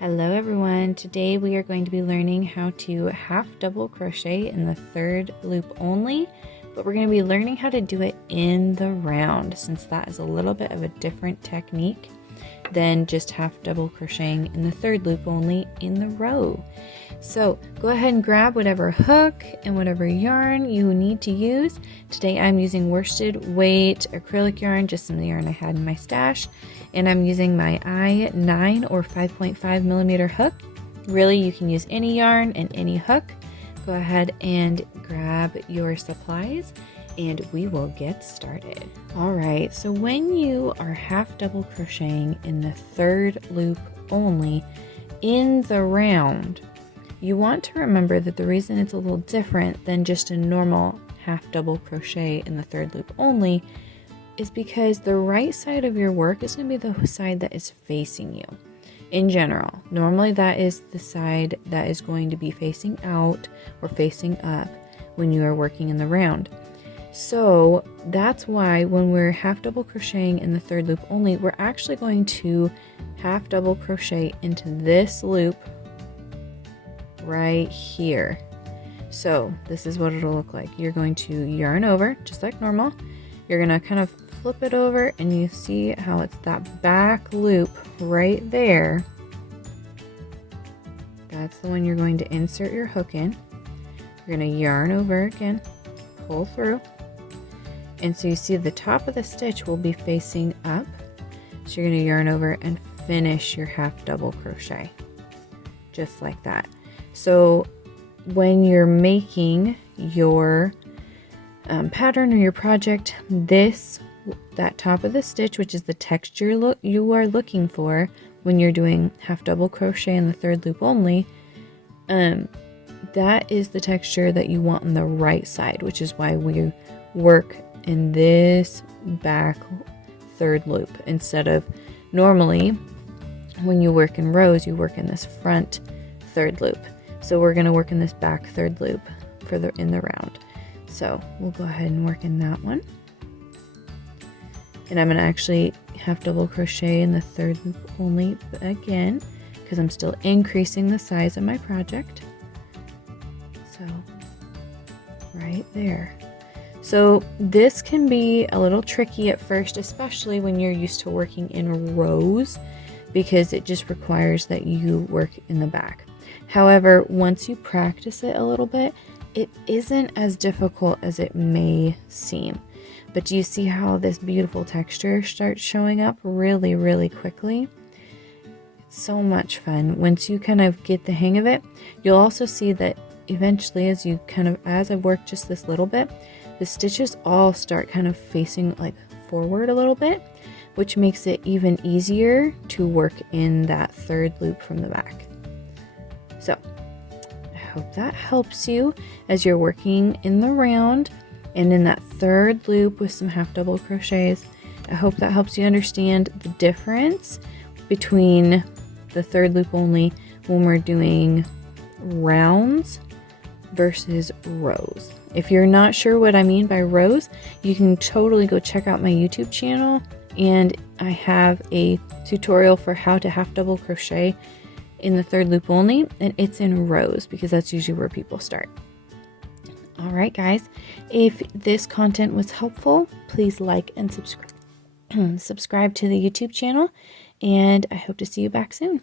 Hello everyone, today we are going to be learning how to half double crochet in the third loop only, but we're going to be learning how to do it in the round since that is a little bit of a different technique than just half double crocheting in the third loop only in the row. So go ahead and grab whatever hook and whatever yarn you need to use. Today I'm using worsted weight acrylic yarn, just some of the yarn I had in my stash, and I'm using my I-9 or 5.5 millimeter hook. Really, you can use any yarn and any hook. Go ahead and grab your supplies and we will get started. All right, so when you are half double crocheting in the third loop only in the round, you want to remember that the reason it's a little different than just a normal half double crochet in the third loop only is because the right side of your work is going to be the side that is facing you. In general, normally that is the side that is going to be facing out or facing up when you are working in the round. So that's why when we're half double crocheting in the third loop only, we're actually going to half double crochet into this loop right here. So this is what it'll look like. You're going to yarn over just like normal. You're going to kind of flip it over and you see how it's that back loop right there. That's the one you're going to insert your hook in. You're going to yarn over again, pull through, and so you see the top of the stitch will be facing up. So you're going to yarn over and finish your half double crochet just like that. So when you're making your pattern or your project, that top of the stitch, which is the texture you are looking for when you're doing half double crochet in the third loop only, that is the texture that you want on the right side, which is why we work in this back third loop instead of normally when you work in rows you work in this front third loop. So we're going to work in this back third loop in the round. So we'll go ahead and work in that one. And I'm going to actually half double crochet in the third loop only again because I'm still increasing the size of my project. So right there. So this can be a little tricky at first, especially when you're used to working in rows, because it just requires that you work in the back. However, once you practice it a little bit, it isn't as difficult as it may seem. But do you see how this beautiful texture starts showing up really, really quickly? It's so much fun. Once you kind of get the hang of it, you'll also see that eventually as I've worked just this little bit, the stitches all start kind of facing like forward a little bit, which makes it even easier to work in that third loop from the back. So I hope that helps you as you're working in the round and in that third loop with some half double crochets. I hope that helps you understand the difference between the third loop only when we're doing rounds versus rows. If you're not sure what I mean by rows, you can totally go check out my YouTube channel, and I have a tutorial for how to half double crochet in the third loop only, and it's in rows because that's usually where people start. All right, guys, if this content was helpful, please like and subscribe to the YouTube channel, and I hope to see you back soon.